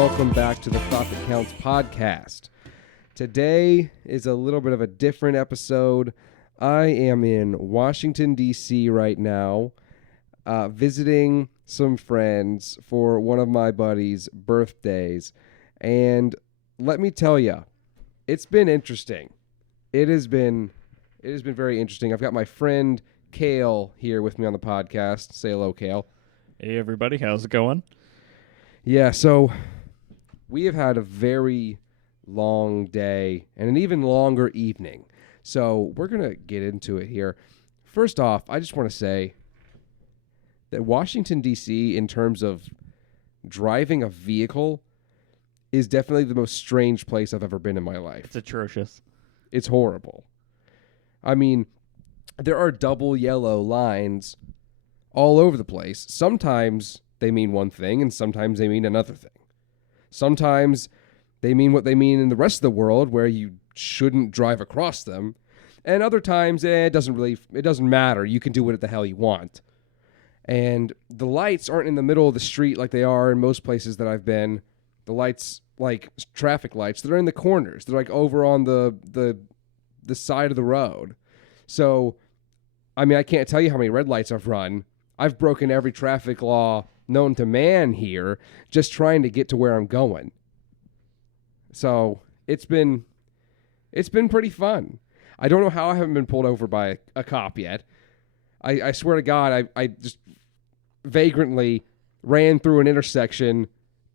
welcome back to the Thought That Counts podcast. Today is a little bit of a different episode. I am in Washington, D.C. right now, visiting some friends for one of my buddies' birthdays. And let me tell you, it's been interesting. It has been very interesting. I've got my friend Kale here with me on the podcast. Say hello, Kale. Hey, everybody. How's it going? Yeah, so we have had a very long day and an even longer evening. So we're going to get into it here. First off, I just want to say that Washington, D.C., in terms of driving a vehicle, is definitely the most strange place I've ever been in my life. It's atrocious. It's horrible. I mean, there are double yellow lines all over the place. Sometimes they mean one thing, and sometimes they mean another thing. Sometimes they mean what they mean in the rest of the world, where you shouldn't drive across them. And other times, it doesn't matter. You can do what the hell you want. And the lights aren't in the middle of the street like they are in most places that I've been. The lights, like traffic lights, they're in the corners. They're like over on the side of the road. So, I mean, I can't tell you how many red lights I've run. I've broken every traffic law known to man here just trying to get to where I'm going. So, it's been pretty fun. I don't know how I haven't been pulled over by a cop yet. I swear to God, I just vagrantly ran through an intersection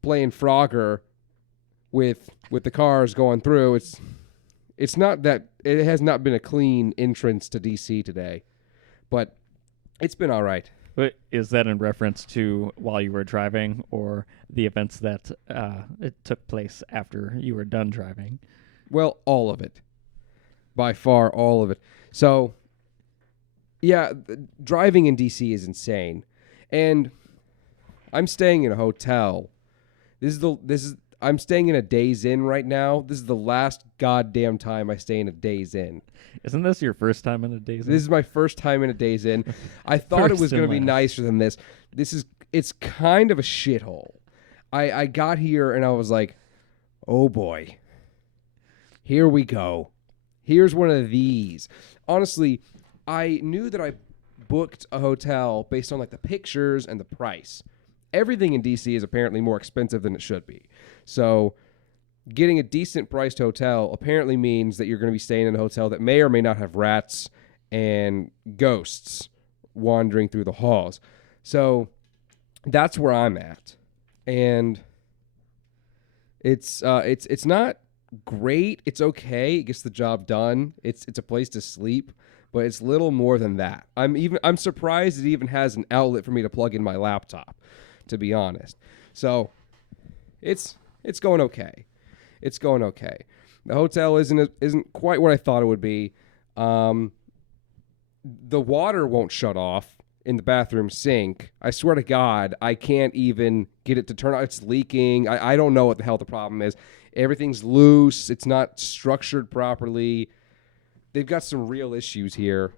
playing Frogger with the cars going through. It has not been a clean entrance to DC today, but it's been all right. But is that in reference to while you were driving or the events that it took place after you were done driving? Well, all of it. By far, all of it. So, yeah, driving in DC is insane. And I'm staying in a hotel. I'm staying in a Days Inn right now. This is the last goddamn time I stay in a Days Inn. Isn't this your first time in a Days Inn? This is my first time in a Days Inn. I thought it was going to be nicer than this. It's kind of a shithole. I got here and I was like, oh boy, here we go. Here's one of these. Honestly, I knew that I booked a hotel based on like the pictures and the price. Everything in DC is apparently more expensive than it should be. So getting a decent priced hotel apparently means that you're going to be staying in a hotel that may or may not have rats and ghosts wandering through the halls. So that's where I'm at. And it's not great. It's okay. It gets the job done. It's a place to sleep, but it's little more than that. I'm surprised it even has an outlet for me to plug in my laptop, to be honest. So it's going okay. It's going okay. The hotel isn't quite what I thought it would be. The water won't shut off in the bathroom sink. I swear to God, I can't even get it to turn on. It's leaking. I don't know what the hell the problem is. Everything's loose. It's not structured properly. They've got some real issues here.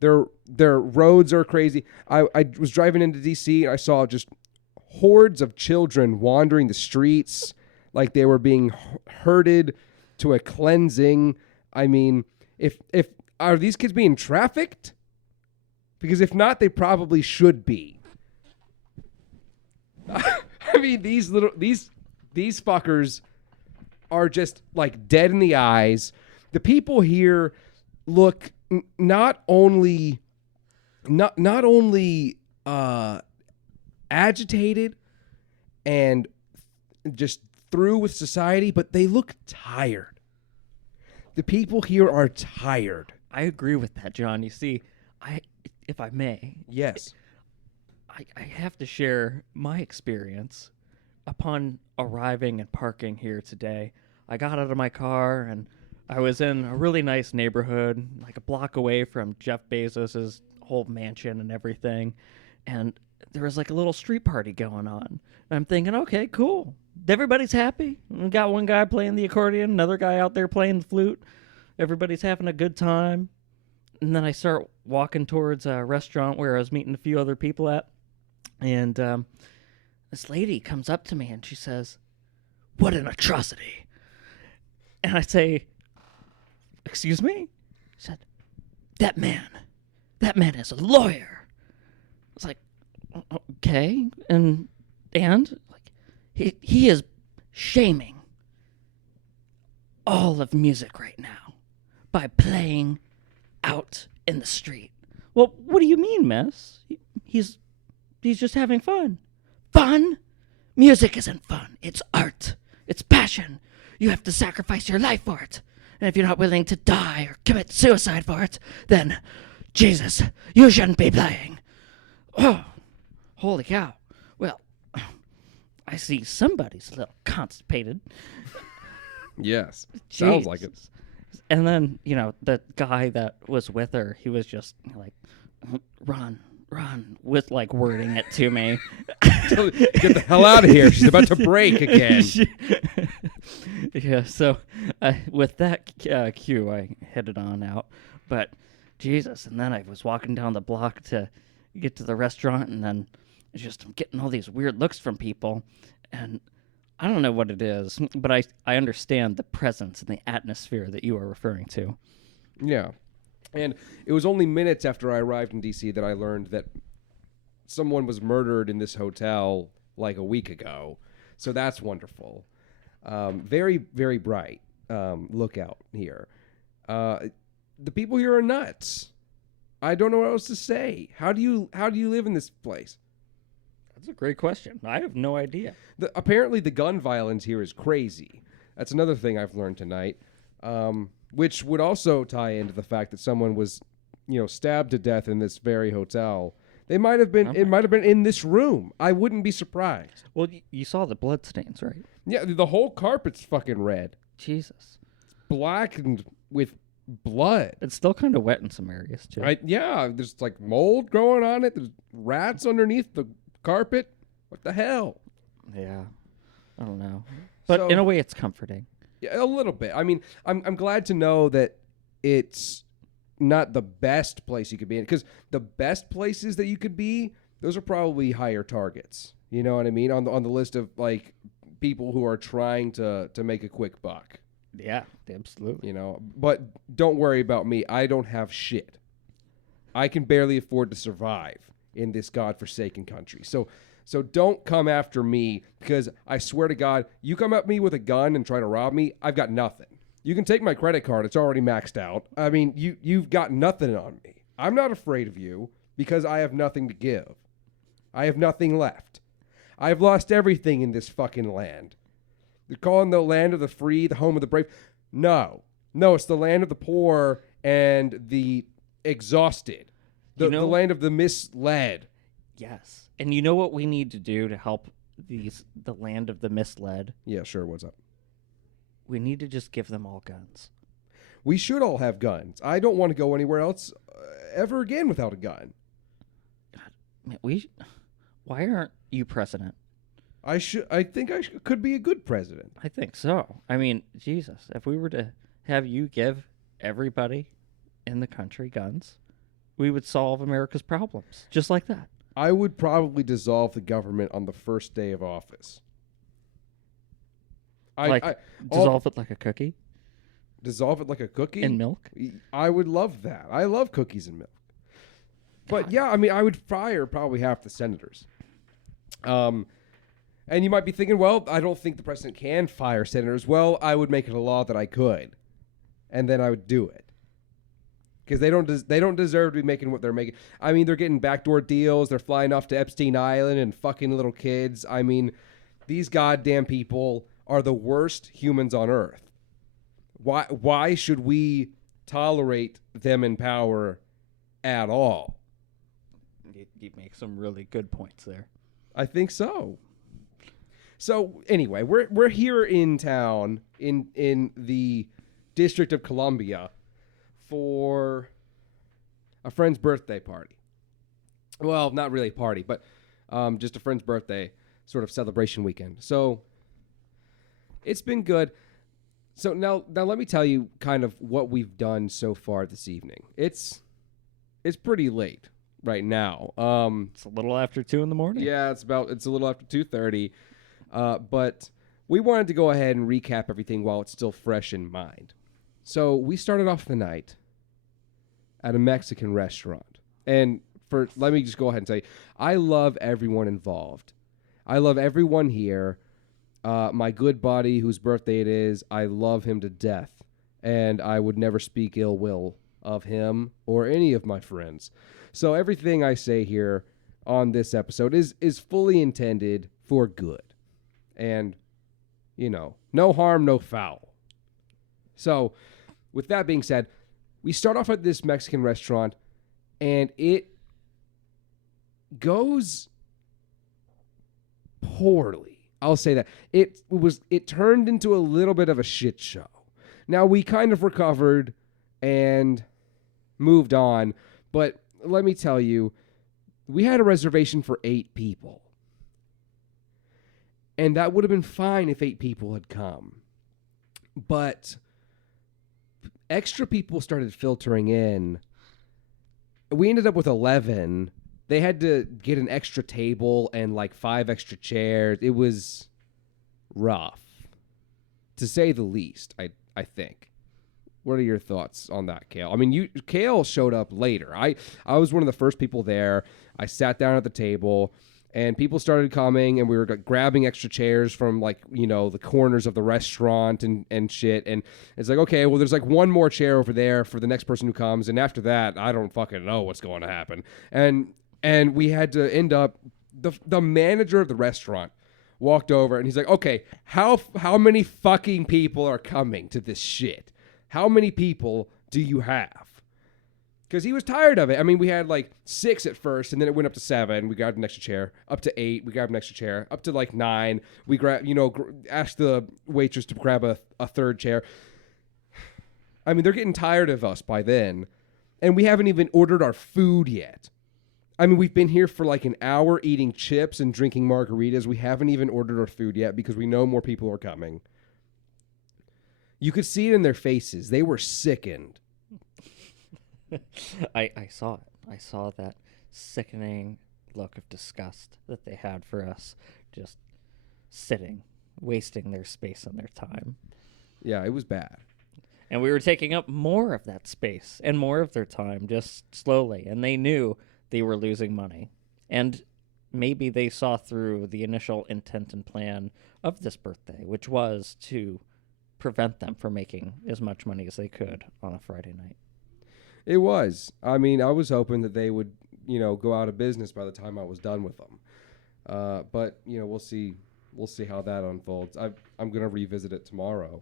Their roads are crazy. I was driving into D.C. and I saw just hordes of children wandering the streets like they were being herded to a cleansing. I mean, if are these kids being trafficked? Because if not, they probably should be. I mean, these fuckers are just like dead in the eyes. The people here look not only agitated and just through with society, but they look tired. The people here are tired. I agree with that, John. You see, if I may. Yes. I have to share my experience upon arriving and parking here today. I got out of my car and I was in a really nice neighborhood, like a block away from Jeff Bezos' whole mansion and everything. And there was like a little street party going on. And I'm thinking, okay, cool. Everybody's happy. We got one guy playing the accordion, another guy out there playing the flute. Everybody's having a good time. And then I start walking towards a restaurant where I was meeting a few other people at. And this lady comes up to me and she says, "What an atrocity." And I say, "Excuse me?" She said, that man is a lawyer." I was like, "Okay, and like he is shaming all of music right now by playing out in the street." "Well, what do you mean, miss? He's just having fun." "Fun? Music isn't fun. It's art. It's passion. You have to sacrifice your life for it. And if you're not willing to die or commit suicide for it, then, Jesus, you shouldn't be playing." Oh, holy cow. Well, I see somebody's a little constipated. Yes. Sounds like it. And then, the guy that was with her, he was just like, run, with like wording it to me. Get the hell out of here. She's about to break again. Yeah, so with that cue, I headed on out. But Jesus, and then I was walking down the block to get to the restaurant, and then just getting all these weird looks from people. And I don't know what it is, but I understand the presence and the atmosphere that you are referring to. Yeah. And it was only minutes after I arrived in D.C. that I learned that someone was murdered in this hotel like a week ago. So that's wonderful. Very, very bright lookout here. The people here are nuts. I don't know what else to say. How do you live in this place? That's a great question. I have no idea. Apparently the gun violence here is crazy. That's another thing I've learned tonight, which would also tie into the fact that someone was, stabbed to death in this very hotel. It might have been in this room. I wouldn't be surprised. Well, you saw the blood stains, right? Yeah, the whole carpet's fucking red. Jesus. It's blackened with blood. It's still kind of wet in some areas, too. Yeah, there's like mold growing on it. There's rats underneath the carpet. What the hell? Yeah. I don't know. But in a way, it's comforting. Yeah, a little bit. I mean, I'm glad to know that it's not the best place you could be in, because the best places that you could be, those are probably higher targets. You know what I mean? On the list of like people who are trying to make a quick buck. Yeah, absolutely. But don't worry about me. I don't have shit. I can barely afford to survive in this godforsaken country. So don't come after me, because I swear to God, you come at me with a gun and try to rob me, I've got nothing. You can take my credit card. It's already maxed out. I mean, you've got nothing on me. I'm not afraid of you because I have nothing to give. I have nothing left. I've lost everything in this fucking land. They're calling the land of the free, the home of the brave. No, it's the land of the poor and the exhausted. The land of the misled. Yes. And you know what we need to do to help the land of the misled? Yeah, sure. What's up? We need to just give them all guns. We should all have guns. I don't want to go anywhere else ever again without a gun. God, why aren't you president? I think I could be a good president. I think so. I mean, Jesus, if we were to have you give everybody in the country guns, we would solve America's problems just like that. I would probably dissolve the government on the first day of office. Dissolve it like a cookie? Dissolve it like a cookie? In milk? I would love that. I love cookies and milk. But yeah, I mean, I would fire probably half the senators. And you might be thinking, well, I don't think the president can fire senators. Well, I would make it a law that I could. And then I would do it. Because they don't deserve to be making what they're making. I mean, they're getting backdoor deals. They're flying off to Epstein Island and fucking little kids. I mean, these goddamn people are the worst humans on earth. Why should we tolerate them in power at all? You make some really good points there. I think so. So anyway, we're here in town in the District of Columbia for a friend's birthday party. Well, not really a party, but just a friend's birthday sort of celebration weekend. So it's been good. So now let me tell you kind of what we've done so far this evening. It's pretty late. right now. It's a little after 2 in the morning. Yeah, it's a little after 2:30. But we wanted to go ahead and recap everything while it's still fresh in mind. So we started off the night at a Mexican restaurant. And let me just go ahead and say, I love everyone involved. I love everyone here. My good buddy whose birthday it is, I love him to death. And I would never speak ill will of him or any of my friends. So everything I say here on this episode is fully intended for good. And, no harm, no foul. So, with that being said, we start off at this Mexican restaurant, and it goes poorly. I'll say that. It turned into a little bit of a shit show. Now, we kind of recovered and moved on, but let me tell you, we had a reservation for 8 people. And that would have been fine if 8 people had come. But extra people started filtering in. We ended up with 11. They had to get an extra table and like 5 extra chairs. It was rough, to say the least, I think. What are your thoughts on that, Kale? I mean, Kale showed up later. I was one of the first people there. I sat down at the table, and people started coming, and we were grabbing extra chairs from, the corners of the restaurant and shit. And it's like, okay, well, there's, one more chair over there for the next person who comes. And after that, I don't fucking know what's going to happen. And we had to end up, the manager of the restaurant walked over, and he's like, okay, how many fucking people are coming to this shit? How many people do you have? Because he was tired of it. I mean, we had 6 at first, and then it went up to 7. We grabbed an extra chair. Up to 8. We grabbed an extra chair. Up to 9. We asked the waitress to grab a third chair. I mean, they're getting tired of us by then. And we haven't even ordered our food yet. I mean, we've been here for an hour eating chips and drinking margaritas. We haven't even ordered our food yet because we know more people are coming. You could see it in their faces. They were sickened. I saw it. I saw that sickening look of disgust that they had for us just sitting, wasting their space and their time. Yeah, it was bad. And we were taking up more of that space and more of their time just slowly. And they knew they were losing money. And maybe they saw through the initial intent and plan of this birthday, which was to prevent them from making as much money as they could on a Friday night. It was. I mean, I was hoping that they would, go out of business by the time I was done with them. But, we'll see. We'll see how that unfolds. I'm going to revisit it tomorrow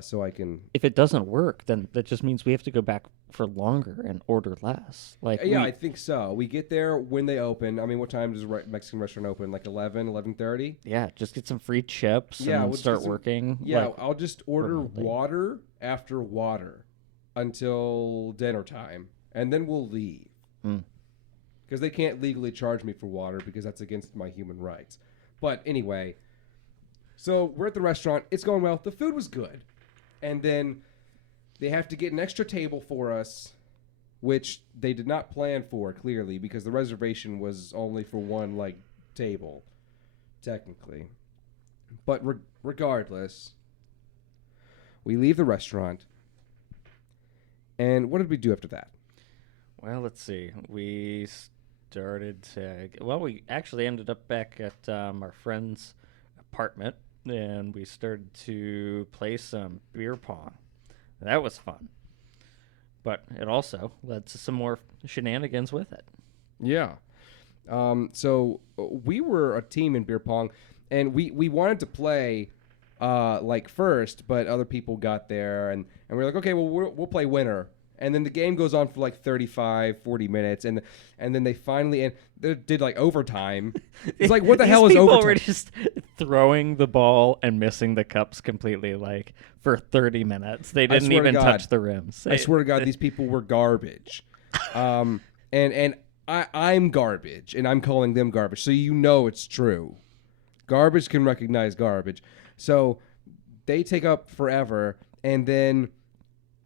so I can... If it doesn't work, then that just means we have to go back for longer and order less. I think so. We get there when they open. I mean, what time does a Mexican restaurant open? 11:30? Yeah, just get some free chips and we'll start working. Yeah, I'll just order water after water until dinner time, and then we'll leave. Because they can't legally charge me for water because that's against my human rights. But anyway, so we're at the restaurant. It's going well. The food was good. And then they have to get an extra table for us, which they did not plan for, clearly, because the reservation was only for one, table, technically. But regardless, we leave the restaurant. And what did we do after that? Well, let's see. We started to... Well, we actually ended up back at our friend's apartment, and we started to play some beer pong. That was fun. But it also led to some more shenanigans with it. Yeah. So we were a team in beer pong, and we wanted to play first, but other people got there, and we were like, okay, well, we'll play winner. And then the game goes on for 35, 40 minutes, and then they finally they did overtime. It's like, what the hell is overtime? People were just throwing the ball and missing the cups completely, for 30 minutes. They didn't even touch the rims. I swear to God, these people were garbage. And I'm garbage, and I'm calling them garbage. So it's true. Garbage can recognize garbage. So they take up forever, and then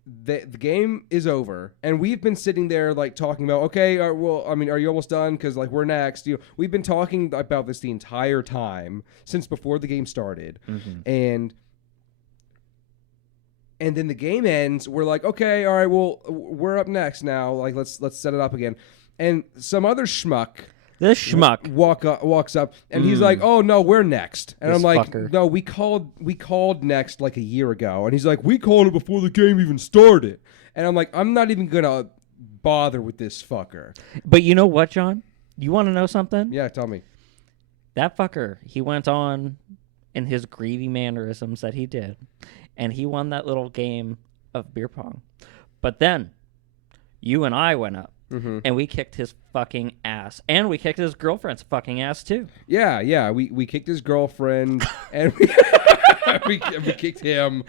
the game is over, and we've been sitting there like talking about, okay, are you almost done? Because like we're next. We've been talking about this the entire time since before the game started, and then the game ends. We're like, okay, all right, well, we're up next now. Like let's set it up again, and some other schmuck. This schmuck walks up and he's like, "Oh no, we're next." And this I'm like, fucker. "No, we called next like a year ago." And he's like, "We called it before the game even started." And I'm like, "I'm not even gonna bother with this fucker." But you know what, John? You want to know something? Yeah, tell me. That fucker, he went on in his greedy mannerisms that he did, and he won that little game of beer pong. But then you and I went up. And we kicked his fucking ass. And we kicked his girlfriend's fucking ass, too. Yeah. We kicked his girlfriend, and we kicked him.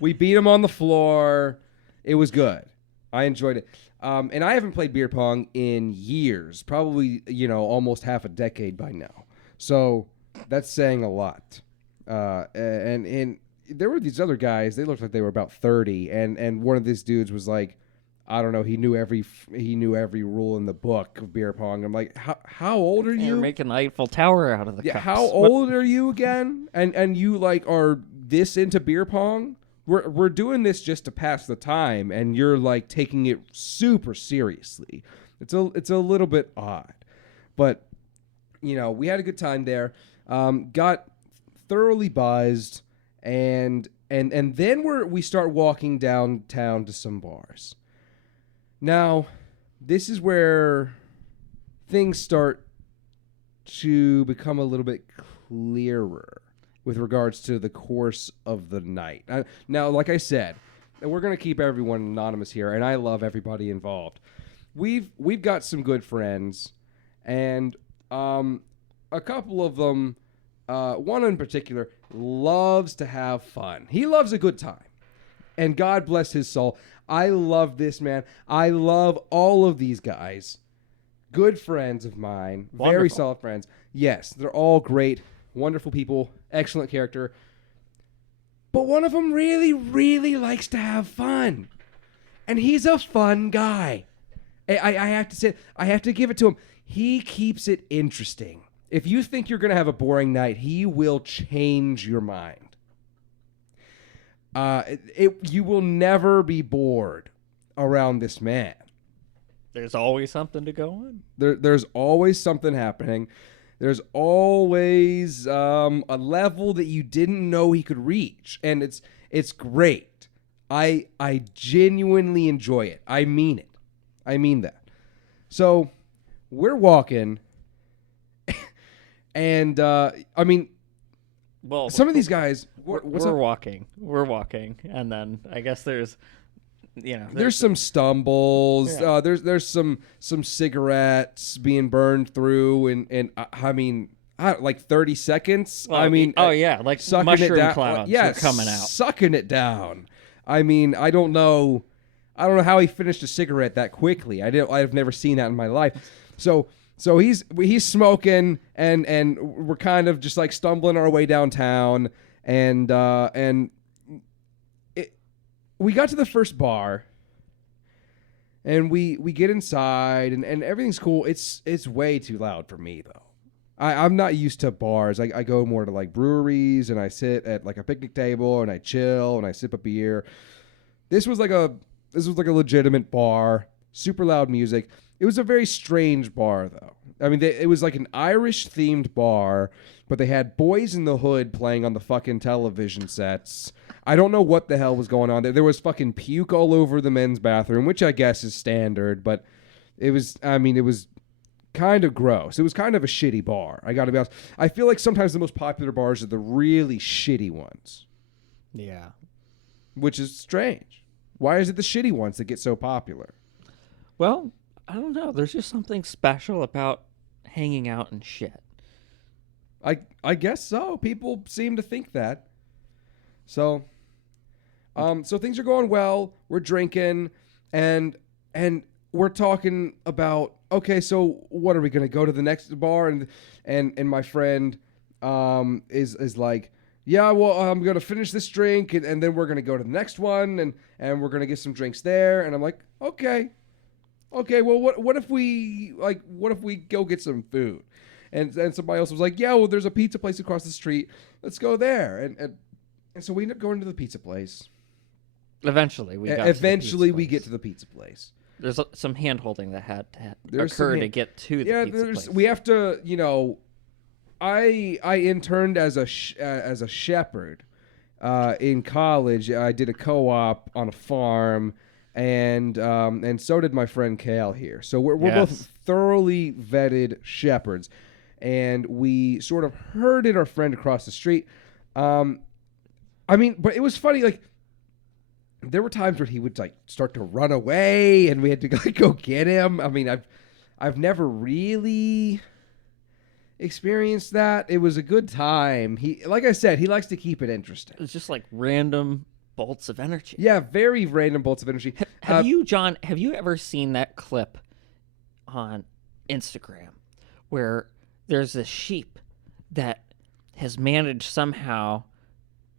We beat him on the floor. It was good. I enjoyed it. And I haven't played beer pong in years. Probably, almost half a decade by now. So that's saying a lot. And there were these other guys. They looked like they were about 30. And one of these dudes was like, I don't know. He knew every rule in the book of beer pong. I'm like, how old are you? You're making the Eiffel Tower out of the cups. How old are you again? And you like are this into beer pong? We're doing this just to pass the time, and you're like taking it super seriously. It's a little bit odd, but we had a good time there. Got thoroughly buzzed, and then we start walking downtown to some bars. Now, this is where things start to become a little bit clearer with regards to the course of the night. Now, like I said, we're going to keep everyone anonymous here, and I love everybody involved. We've got some good friends, and a couple of them, one in particular, loves to have fun. He loves a good time, and God bless his soul. I love this man. I love all of these guys. Good friends of mine. Wonderful. Very solid friends. Yes, they're all great, wonderful people, excellent character. But one of them really, really likes to have fun. And he's a fun guy. I have to say, I have to give it to him. He keeps it interesting. If you think you're going to have a boring night, he will change your mind. You will never be bored around this man. There's always something to go on. There's always something happening. There's always a level that you didn't know he could reach, and it's great. I genuinely enjoy it. I mean it. I mean that. So we're walking, and well, some of these guys. We're walking, and then I guess there's some stumbles. Yeah. There's some cigarettes being burned through, and like 30 seconds. Well, like mushroom clouds are coming out, sucking it down. I don't know how he finished a cigarette that quickly. I've never seen that in my life. So he's smoking, and we're kind of just like stumbling our way downtown, and we got to the first bar, and we get inside, and everything's cool. It's way too loud for me though. I'm not used to bars. I go more to like breweries, and I sit at like a picnic table, and I chill, and I sip a beer. This was like a legitimate bar, super loud music. It was a very strange bar, though. It was like an Irish-themed bar, but they had Boys in the Hood playing on the fucking television sets. I don't know what the hell was going on there. There was fucking puke all over the men's bathroom, which I guess is standard, but it was kind of gross. It was kind of a shitty bar, I gotta be honest. I feel like sometimes the most popular bars are the really shitty ones. Yeah. Which is strange. Why is it the shitty ones that get so popular? Well, I don't know. There's just something special about hanging out and shit. I guess so. People seem to think that. So things are going well. We're drinking, and we're talking about, okay, so what are we gonna go to the next bar? And my friend is like, yeah, well, I'm going to finish this drink, and then we're going to go to the next one, and we're going to get some drinks there. And I'm like, okay, well, what if we go get some food? And somebody else was like, yeah, well, there's a pizza place across the street. Let's go there. And so we end up going to the pizza place. Eventually, we get to the pizza place. There's some hand-holding that had to occur to get to the pizza place. We have to, I interned as a shepherd in college. I did a co-op on a farm, and so did my friend Kale here. So we're both thoroughly vetted shepherds, and we sort of herded our friend across the street. But it was funny, like. There were times where he would like start to run away, and we had to go get him. I mean, I've never really experienced that. It was a good time. Like I said, he likes to keep it interesting. It's just like random bolts of energy. Yeah, very random bolts of energy. Have you, John? Have you ever seen that clip on Instagram where there's this sheep that has managed somehow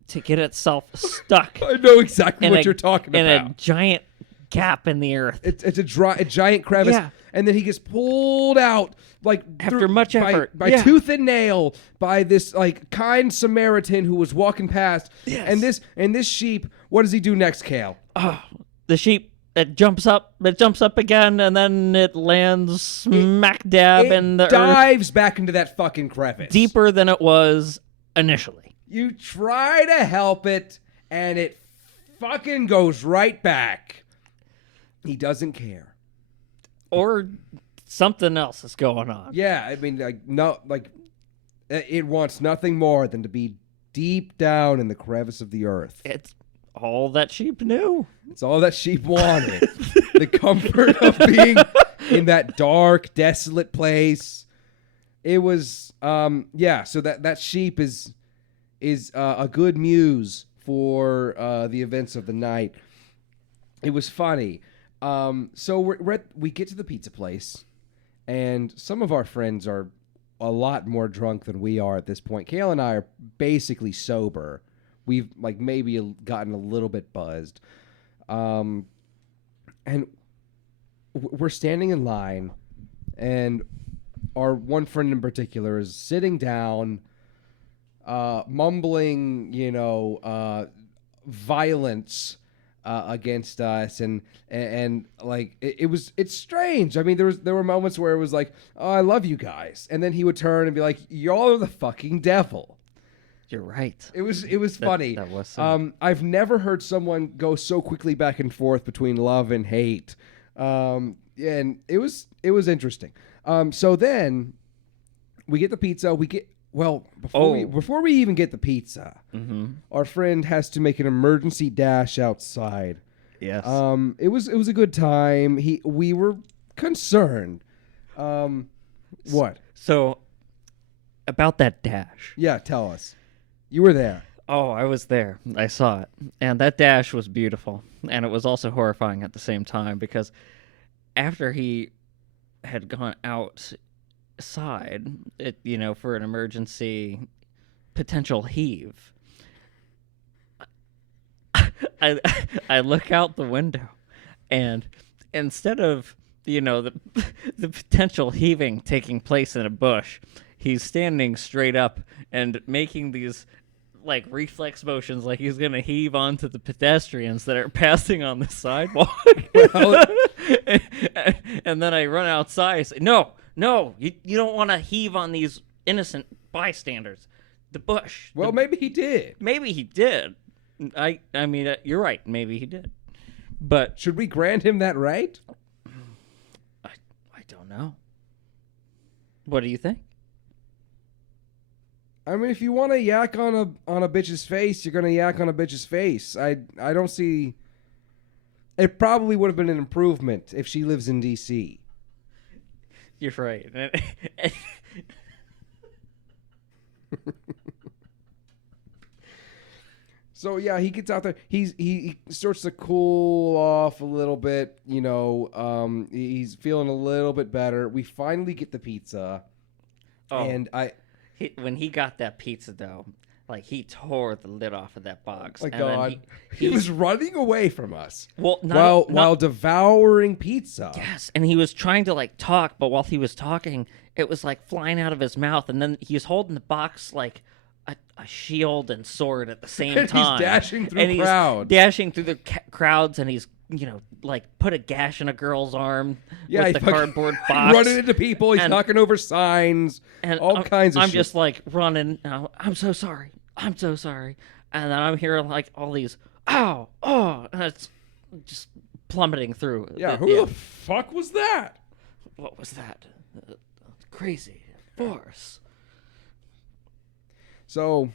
to get itself stuck? I know exactly what you're talking about. In a giant gap in the earth. It's a giant crevice, and then he gets pulled out after much effort by tooth and nail by this like kind Samaritan who was walking past. Yes. And this sheep. What does he do next, Kale? Oh, the sheep. It jumps up again, and then it lands smack dab in the earth. It dives back into that fucking crevice, deeper than it was initially. You try to help it, and it fucking goes right back. He doesn't care. Or something else is going on. Yeah, I mean, it wants nothing more than to be deep down in the crevice of the earth. It's all that sheep knew. It's all that sheep wanted. The comfort of being in that dark, desolate place. It was, so that sheep is a good muse for the events of the night. It was funny. So we get to the pizza place, and some of our friends are a lot more drunk than we are at this point. Kale and I are basically sober. We've maybe gotten a little bit buzzed. And we're standing in line, and our one friend in particular is sitting down, mumbling, violence against us, and it's strange. I mean, there were moments where it was like, "Oh, I love you guys," and then he would turn and be like, "Y'all are the fucking devil." You're right. It was funny. That was sad. I've never heard someone go so quickly back and forth between love and hate, and it was interesting. So then we get the pizza. Before we even get the pizza, our friend has to make an emergency dash outside. Yes. It was a good time. We were concerned. What? So about that dash. Yeah, tell us. You were there. Oh, I was there. I saw it. And that dash was beautiful. And it was also horrifying at the same time, because after he had gone outside, for an emergency potential heave, I look out the window, and instead of, the potential heaving taking place in a bush, he's standing straight up and making these reflex motions like he's gonna heave onto the pedestrians that are passing on the sidewalk. And then I run outside and say, no, you don't want to heave on these innocent bystanders. The bush. Well, maybe he did. Maybe he did. I mean, you're right. Maybe he did. But should we grant him that right? I don't know. What do you think? I mean, if you want to yak on a bitch's face, you're gonna yak on a bitch's face. I don't see. It probably would have been an improvement if she lives in D.C. You're right. So yeah, he gets out there. He starts to cool off a little bit. He's feeling a little bit better. We finally get the pizza, and when he got that pizza, though, Like, he tore the lid off of that box. My and God. then He was running away from us. Well, while devouring pizza. Yes, and he was trying to, like, talk, but while he was talking, it was, like, flying out of his mouth, and then he was holding the box like a shield and sword at the same And time. he's dashing through crowds. Dashing through the crowds, and he's, like, put a gash in a girl's arm with the cardboard box. Running into people, he's knocking over signs, and all kinds of shit. I'm just, like, running. I'm so sorry. I'm so sorry. And then I'm hearing, like, all these, ow, oh, and it's just plummeting through. Yeah, who the fuck was that? What was that? Crazy force. So,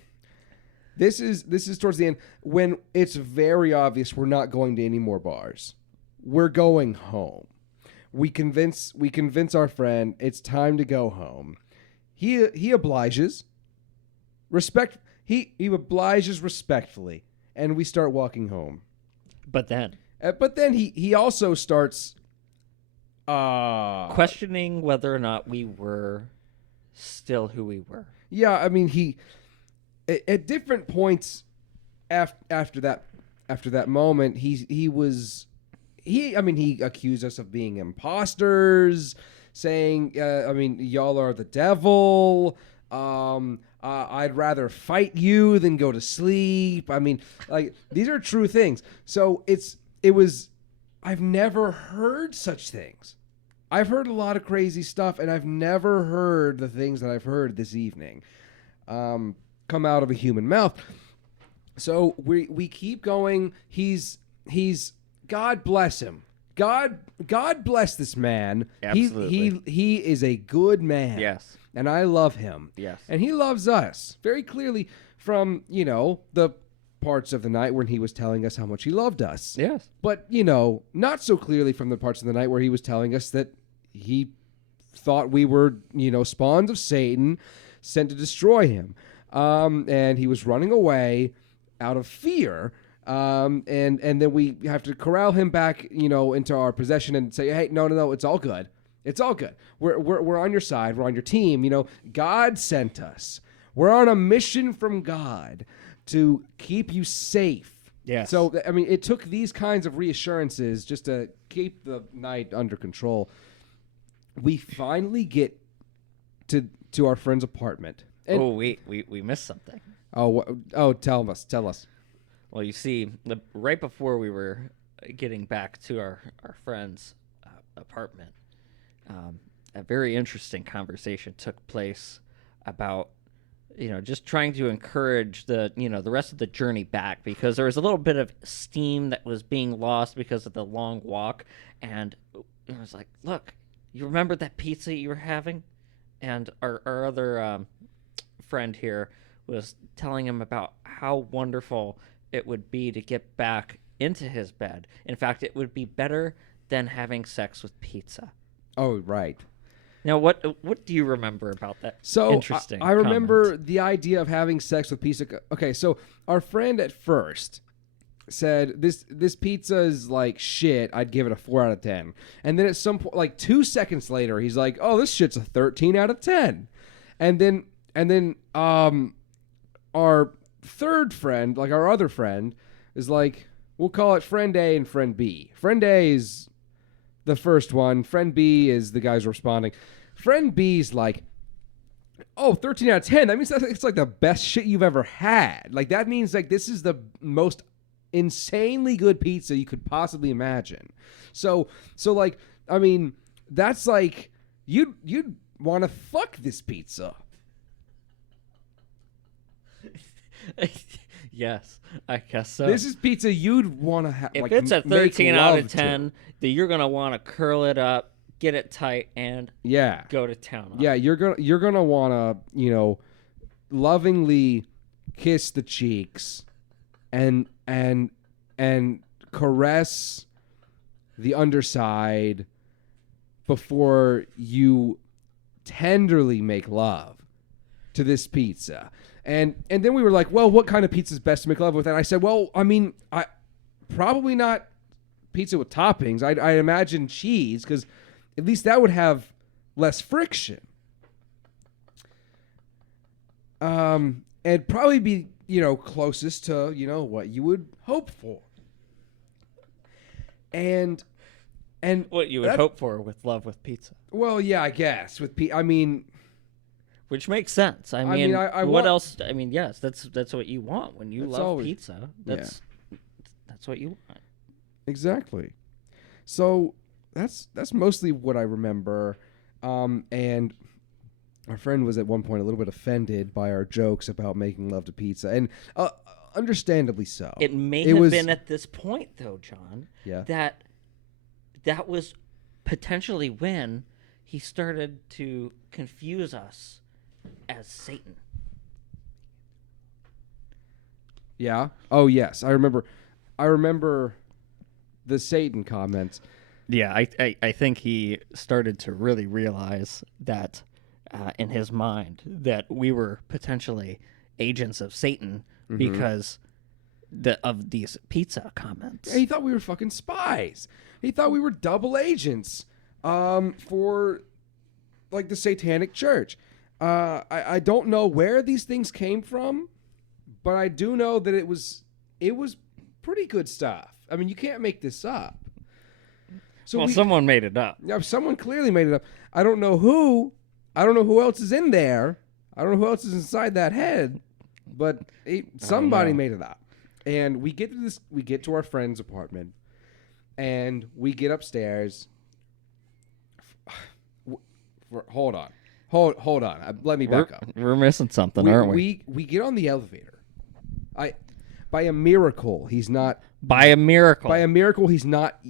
this is towards the end when it's very obvious we're not going to any more bars. We're going home. We convince our friend it's time to go home. He obliges. He obliges respectfully, and we start walking home. But then he also starts questioning whether or not we were still who we were. Yeah, I mean, he at different points after that moment, he accused us of being imposters, saying, y'all are the devil. I'd rather fight you than go to sleep. I mean, like, these are true things. So I've never heard such things. I've heard a lot of crazy stuff, and I've never heard the things that I've heard this evening come out of a human mouth. So we keep going. He's God bless him. God bless this man. Absolutely. He is a good man. Yes. And I love him. Yes. And he loves us very clearly from, the parts of the night when he was telling us how much he loved us. Yes. But, not so clearly from the parts of the night where he was telling us that he thought we were, spawns of Satan sent to destroy him. And he was running away out of fear. And then we have to corral him back, into our possession and say, hey, no, it's all good. It's all good. We're on your side. We're on your team. God sent us. We're on a mission from God to keep you safe. Yes. So, I mean, it took these kinds of reassurances just to keep the night under control. We finally get to our friend's apartment. And we missed something. Tell us. Well, you see, right before we were getting back to our friend's apartment, a very interesting conversation took place about, just trying to encourage the rest of the journey back, because there was a little bit of steam that was being lost because of the long walk. And it was like, look, you remember that pizza you were having? And our other friend here was telling him about how wonderful it would be to get back into his bed. In fact, it would be better than having sex with pizza. Oh, right. Now, what do you remember about that? So interesting. I remember the idea of having sex with pizza. Okay, so our friend at first said this pizza is like shit. I'd give it a 4 out of 10. And then at some point, like 2 seconds later, he's like, "Oh, this shit's a 13 out of 10." And then our third friend, like our other friend, is like, we'll call it friend A and friend B. Friend A is the first one. Friend B is the guys responding. Friend B's like, 13 out of 10. That means it's like the best shit you've ever had. Like, that means like this is the most insanely good pizza you could possibly imagine. So like, I mean, that's like, you'd want to fuck this pizza. Yes, I guess so. This is pizza you'd want to have. If like, it's a 13 out of 10, to. then you're gonna want to curl it up, get it tight, and go to town on. Yeah, you're gonna want to lovingly kiss the cheeks, and caress the underside before you tenderly make love to this pizza. And then we were like, well, what kind of pizza is best to make love with? And I said, well, I mean, probably not pizza with toppings. I imagine cheese, because at least that would have less friction. and probably be, closest to, what you would hope for. And what you would hope for with Love with Pizza. Well, yeah, I guess I mean, which makes sense. I mean, what else? I mean, yes, that's what you want when you love pizza. That's what you want. Exactly. So that's mostly what I remember. And our friend was at one point a little bit offended by our jokes about making love to pizza, and understandably so. It may have been at this point, though, John, that was potentially when he started to confuse us as Satan. Yeah. Oh, yes. I remember the Satan comments. Yeah, I think he started to really realize that in his mind that we were potentially agents of Satan because of these pizza comments. Yeah, he thought we were fucking spies. He thought we were double agents for like the Satanic Church. I don't know where these things came from, but I do know that it was pretty good stuff. I mean, you can't make this up. So someone made it up. Yeah, someone clearly made it up. I don't know who. I don't know who else is in there. I don't know who else is inside that head, but somebody made it up. And we get to our friend's apartment, and we get upstairs. Hold on. Let me back up. We're missing something, aren't we? We get on the elevator. By a miracle, he's not. By a miracle, he's not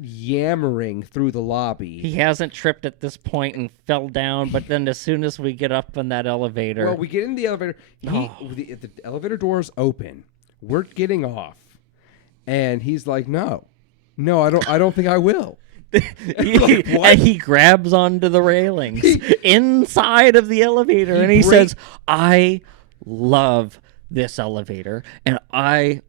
yammering through the lobby. He hasn't tripped at this point and fell down. But then, as soon as we get up in that elevator, we get in the elevator. The elevator doors open. We're getting off, and he's like, "No, I don't think I will." And he grabs onto the railings inside of the elevator, and he says, "I love this elevator, and I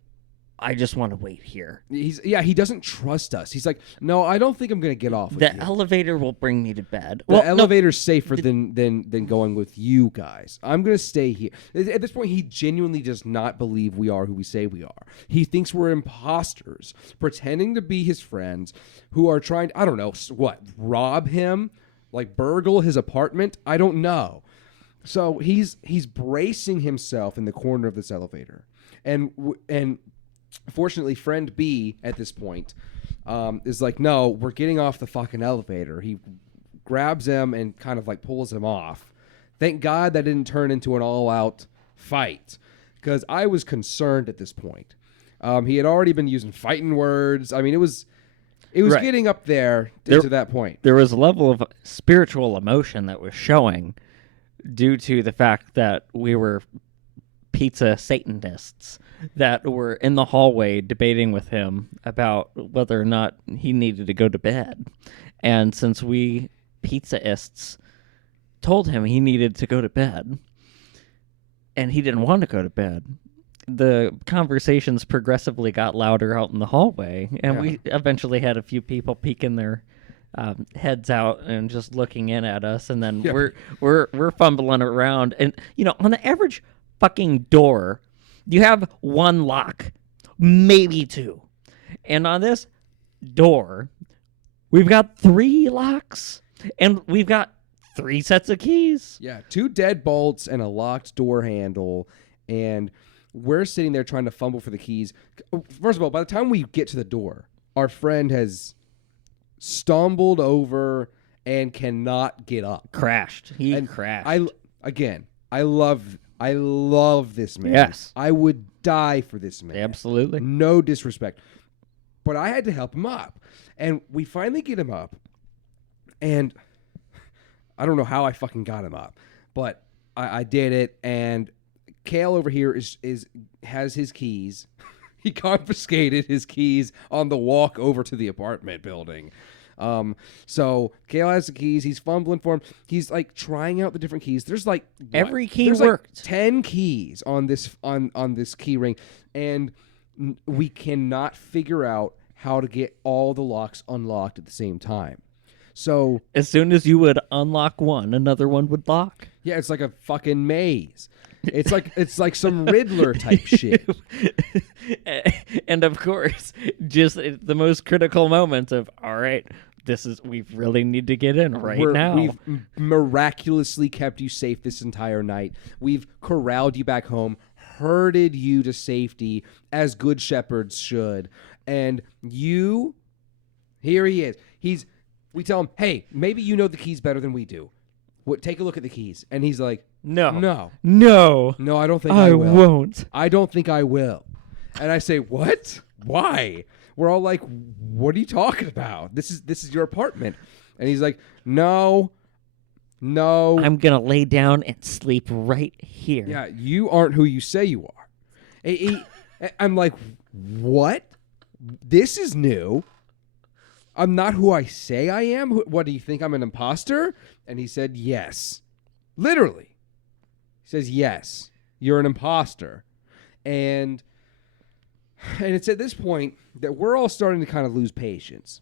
just want to wait here." He doesn't trust us. He's like, "No, I don't think I'm going to get off with you. The elevator will bring me to bed. The elevator's safer than going with you guys. I'm going to stay here." At this point, he genuinely does not believe we are who we say we are. He thinks we're imposters, pretending to be his friends who are trying to, I don't know, rob him, like burgle his apartment. I don't know. So he's bracing himself in the corner of this elevator. And fortunately, friend B at this point is like, "No, we're getting off the fucking elevator." He grabs him and kind of like pulls him off. Thank God that didn't turn into an all-out fight, because I was concerned at this point. He had already been using fighting words. I mean, it was right. Getting up there to that point. There was a level of spiritual emotion that was showing due to the fact that we were pizza Satanists that were in the hallway debating with him about whether or not he needed to go to bed. And since we pizzaists told him he needed to go to bed, and he didn't want to go to bed, the conversations progressively got louder out in the hallway, and we eventually had a few people peeking their heads out and just looking in at us, and then we're fumbling around, and on the average fucking door, you have one lock, maybe two, and on this door, we've got 3 locks, and we've got 3 sets of keys. Yeah, 2 deadbolts and a locked door handle, and we're sitting there trying to fumble for the keys. First of all, by the time we get to the door, our friend has stumbled over and cannot get up. Crashed. He crashed. I love this man. Yes. I would die for this man. Absolutely. No disrespect. But I had to help him up. And we finally get him up. And I don't know how I fucking got him up. But I did it. And Kale over here has his keys. He confiscated his keys on the walk over to the apartment building. So Kale has the keys. He's fumbling for him. He's like trying out the different keys. There's like every key worked. Like 10 keys on this key ring, and we cannot figure out how to get all the locks unlocked at the same time. So as soon as you would unlock one, another one would lock. yeah, it's like a fucking maze. It's like some Riddler type shit. And of course, just the most critical moments of, all right, we really need to get in now. We've miraculously kept you safe this entire night. We've corralled you back home, herded you to safety as good shepherds should. And here he is. We tell him, hey, maybe you know the keys better than we do. Take a look at the keys. And he's like, No, I don't think I will. I won't. I don't think I will. And I say, what? Why? We're all like, what are you talking about? This is your apartment. And he's like, no. I'm going to lay down and sleep right here. Yeah, you aren't who you say you are. I'm like, what? This is new. I'm not who I say I am. What, do you think I'm an imposter? And he said, yes. Literally. He says, yes, you're an imposter. And it's at this point that we're all starting to kind of lose patience.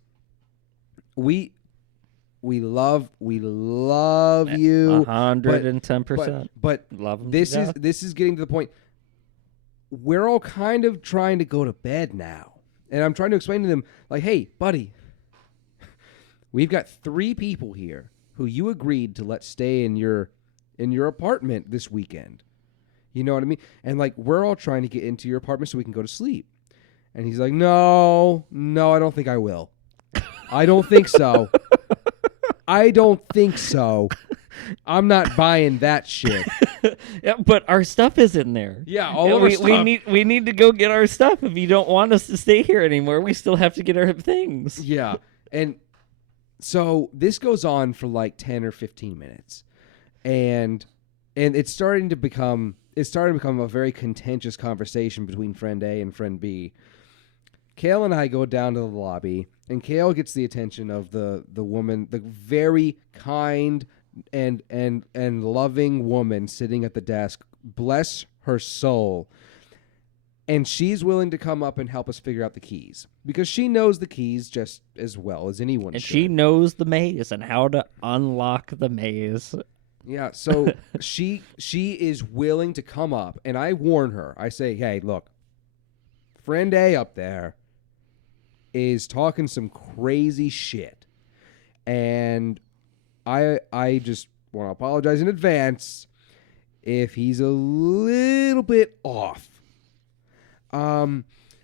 We love you. 110%. But love them this is getting to the point. We're all kind of trying to go to bed now. And I'm trying to explain to them, like, hey, buddy, we've got 3 people here who you agreed to let stay in your apartment this weekend. You know what I mean? And like, we're all trying to get into your apartment so we can go to sleep. And he's like, no, I don't think I will. I don't think so. I don't think so. I'm not buying that shit. Yeah, but our stuff is in there. Yeah, all of our stuff. We need to go get our stuff. If you don't want us to stay here anymore, we still have to get our things. Yeah. And so this goes on for like 10 or 15 minutes. And it's starting to become a very contentious conversation between friend A and friend B. Kale and I go down to the lobby, and Kale gets the attention of the woman, the very kind and loving woman sitting at the desk. Bless her soul. And she's willing to come up and help us figure out the keys, because she knows the keys just as well as anyone and should. She knows the maze and how to unlock the maze. Yeah, so she is willing to come up, and I warn her. I say, hey, look, friend A up there is talking some crazy shit, and I just want to apologize in advance if he's a little bit off.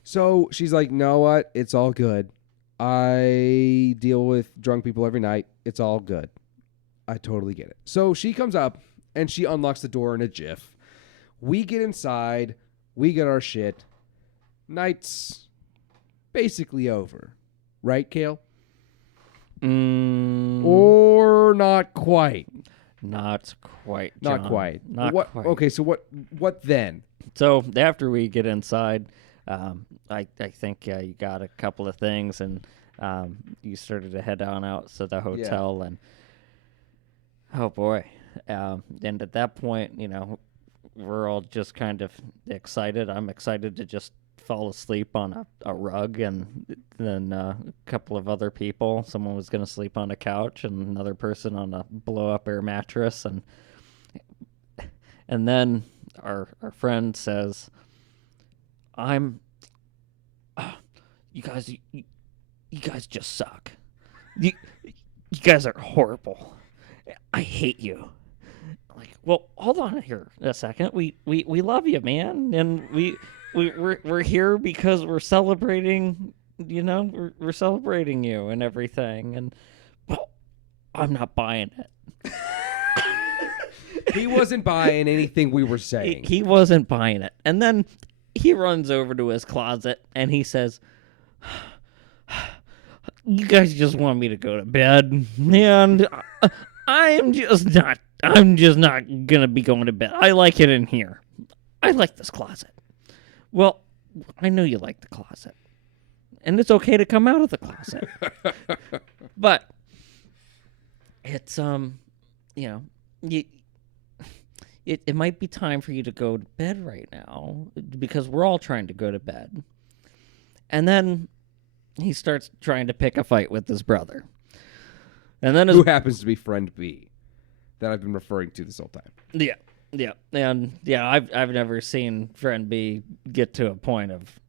So she's like, know what? It's all good. I deal with drunk people every night. It's all good. I totally get it. So she comes up and she unlocks the door in a jiff. We get inside. We get our shit. Night's basically over. Right, Kale? Or not quite. Not quite, John. Not quite. Not quite. Okay, so what then? So after we get inside, I think you got a couple of things, and you started to head on out to the hotel, and oh boy. And at that point, we're all just kind of excited. I'm excited to just fall asleep on a rug, and then a couple of other people. Someone was going to sleep on a couch, and another person on a blow-up air mattress, and then our friend says, you guys just suck. You guys are horrible. I hate you. Like, well, hold on here a second. We love you, man, and we're here because we're celebrating. We're celebrating you and everything. And well, I'm not buying it. He wasn't buying anything we were saying. He wasn't buying it. And then he runs over to his closet and he says, you guys just want me to go to bed, and I'm just not gonna be going to bed. I like it in here. I like this closet. Well, I know you like the closet, and it's okay to come out of the closet. But it's it might be time for you to go to bed right now, because we're all trying to go to bed. And then he starts trying to pick a fight with his brother. And then who happens to be friend B that I've been referring to this whole time. Yeah. And I've never seen friend B get to a point of,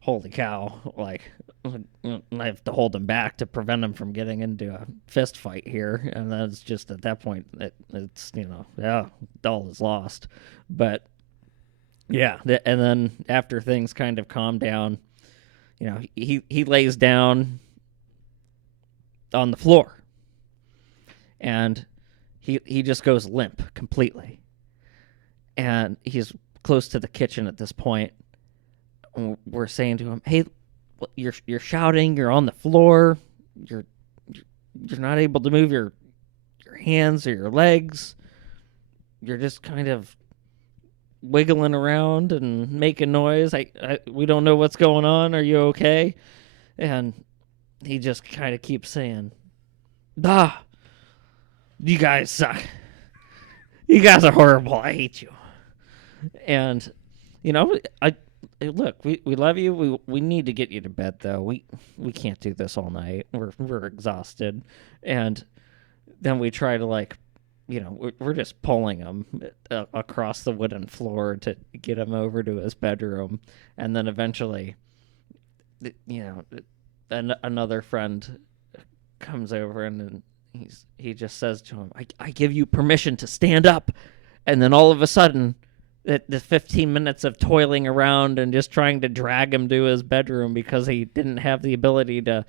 holy cow, like, I have to hold him back to prevent him from getting into a fist fight here. And that's just at that point, it's, all is lost. But yeah, and then after things kind of calm down, he lays down on the floor and he just goes limp completely. And he's close to the kitchen at this point. We're saying to him, "Hey, you're shouting. You're on the floor. You're not able to move your hands or your legs. You're just kind of wiggling around and making noise. We don't know what's going on. Are you okay?" And he just kind of keeps saying, you guys suck. You guys are horrible. I hate you." And look, we love you. We need to get you to bed though. We can't do this all night. We're exhausted. And then we try to we're just pulling him across the wooden floor to get him over to his bedroom. And then eventually, another friend comes over and he just says to him, I give you permission to stand up. And then all of a sudden, the 15 minutes of toiling around and just trying to drag him to his bedroom because he didn't have the ability to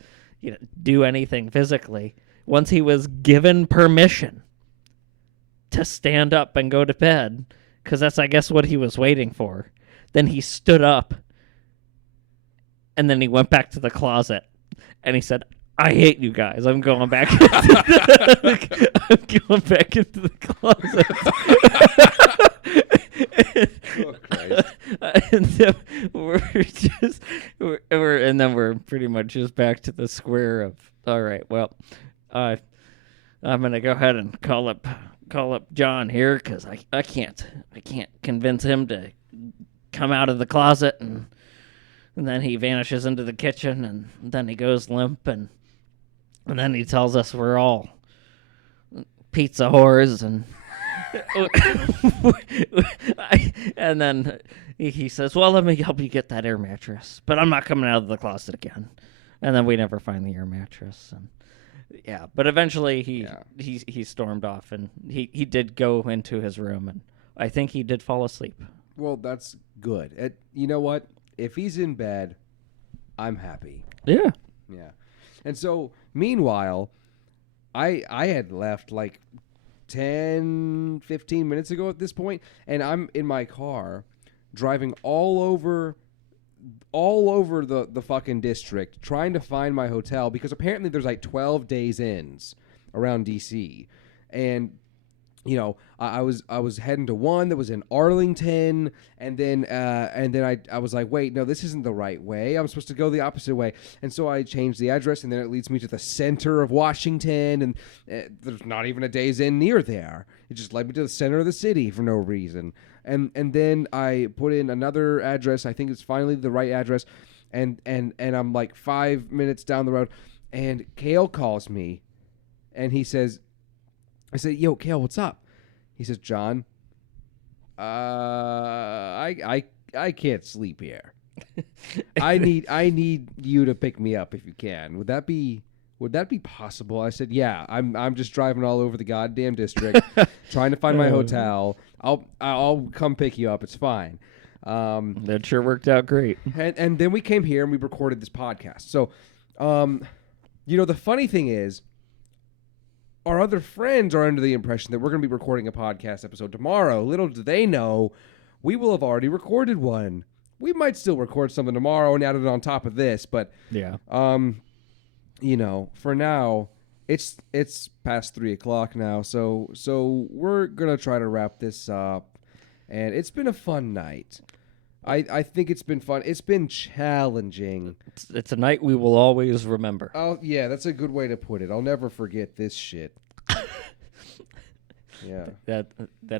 do anything physically. Once he was given permission to stand up and go to bed, because that's, I guess, what he was waiting for, then he stood up and then he went back to the closet and he said, I hate you guys. I'm going back. I'm going back into the closet. Oh, Christ. And then we're pretty much just back to the square of, all right, well, I'm gonna go ahead and call up John here because I can't convince him to come out of the closet, and then he vanishes into the kitchen, and then he goes limp, and then he tells us we're all pizza whores, and and then he says, well, let me help you get that air mattress, but I'm not coming out of the closet again. And then we never find the air mattress. And yeah, but eventually he stormed off, and he did go into his room, and I think he did fall asleep. Well, that's good. You know what? If he's in bed, I'm happy. Yeah. Yeah. And so, meanwhile, I had left like 10, 15 minutes ago at this point, and I'm in my car driving all over the fucking district trying to find my hotel, because apparently there's like 12 days inns around DC. And I was heading to one that was in Arlington, and then I was like, wait, no, this isn't the right way. I'm supposed to go the opposite way. And so I changed the address, and then it leads me to the center of Washington, and there's not even a Days Inn near there. It just led me to the center of the city for no reason. And then I put in another address. I think it's finally the right address, and I'm like 5 minutes down the road, and Kale calls me, and he says, I said, yo, Kale, what's up? He says, John, I can't sleep here. I need you to pick me up if you can. Would that be possible? I said, yeah. I'm just driving all over the goddamn district trying to find my hotel. I'll come pick you up. It's fine. That sure worked out great. And then we came here and we recorded this podcast. So, the funny thing is, our other friends are under the impression that we're going to be recording a podcast episode tomorrow. Little do they know, we will have already recorded one. We might still record something tomorrow and add it on top of this, but yeah. For now, it's past 3:00 now, so we're gonna try to wrap this up, and it's been a fun night. I think it's been fun. It's been challenging. It's a night we will always remember. Oh, yeah, that's a good way to put it. I'll never forget this shit. Yeah. That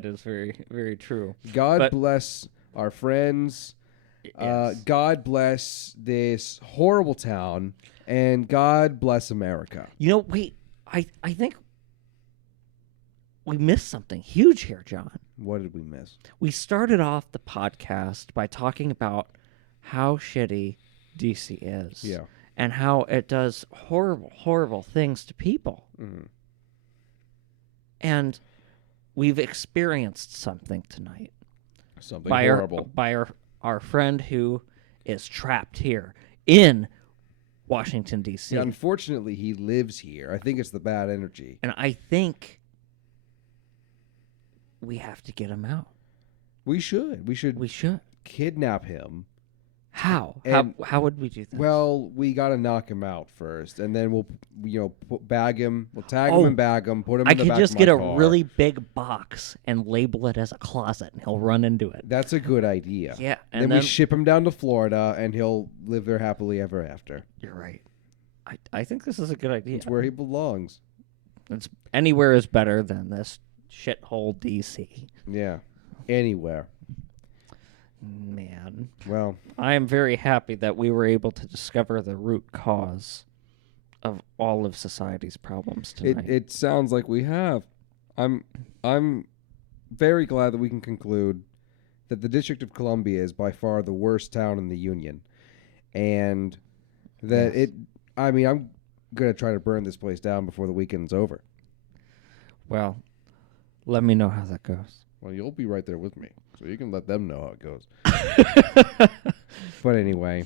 is very, very true. God bless our friends. Yes. God bless this horrible town, and God bless America. Wait, I think we missed something huge here, John. What did we miss? We started off the podcast by talking about how shitty DC is. Yeah. And how it does horrible, horrible things to people. Mm-hmm. And we've experienced something tonight. Something horrible. By our friend who is trapped here in Washington, D.C. Yeah, unfortunately, he lives here. I think it's the bad energy. And I think we have to get him out. We should. We should kidnap him. How? How would we do that? Well, we got to knock him out first, and then we'll, bag him. We'll tag him and bag him, put him in the back of my car. I could just get a really big box and label it as a closet, and he'll run into it. That's a good idea. Yeah. And then we ship him down to Florida, and he'll live there happily ever after. You're right. I think this is a good idea. It's where he belongs. Anywhere is better than this shithole D.C. Yeah. Anywhere. Man. Well, I am very happy that we were able to discover the root cause of all of society's problems tonight. It sounds like we have. I'm very glad that we can conclude that the District of Columbia is by far the worst town in the Union. And that I'm going to try to burn this place down before the weekend's over. Well, let me know how that goes. Well, you'll be right there with me, so you can let them know how it goes. But anyway,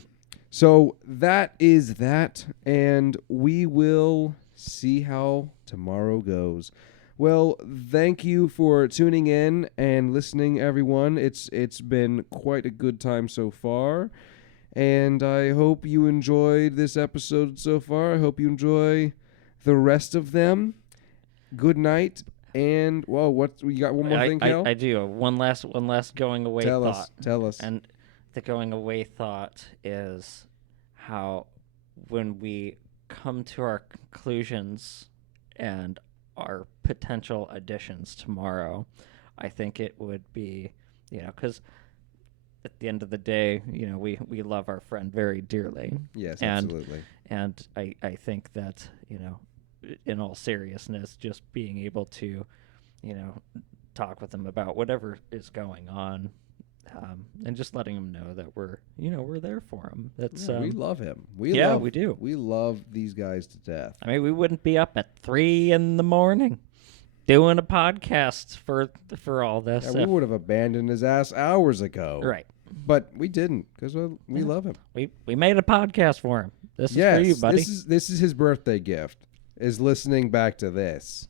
so that is that, and we will see how tomorrow goes. Well, thank you for tuning in and listening, everyone. It's been quite a good time so far, and I hope you enjoyed this episode so far. I hope you enjoy the rest of them. Good night. And what you got? One more thing, Kale? I do. One last going away thought. Tell us. And the going away thought is how when we come to our conclusions and our potential additions tomorrow, I think it would be, because at the end of the day, we love our friend very dearly. Yes, absolutely. And I think that, in all seriousness, just being able to, talk with them about whatever is going on, and just letting them know that we're there for him. That's we love him. We do. We love these guys to death. I mean, we wouldn't be up at 3 a.m. doing a podcast for all this. Yeah, we would have abandoned his ass hours ago. Right. But we didn't, because we love him. We made a podcast for him. This is for you, buddy. This is his birthday gift, is listening back to this.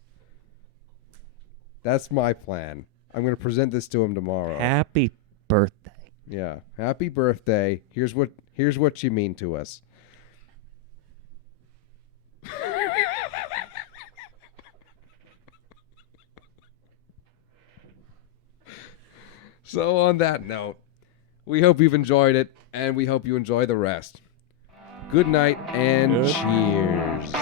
That's my plan. I'm going to present this to him tomorrow. Happy birthday. Yeah. Happy birthday. Here's what you mean to us. So on that note, we hope you've enjoyed it, and we hope you enjoy the rest. Good night and cheers.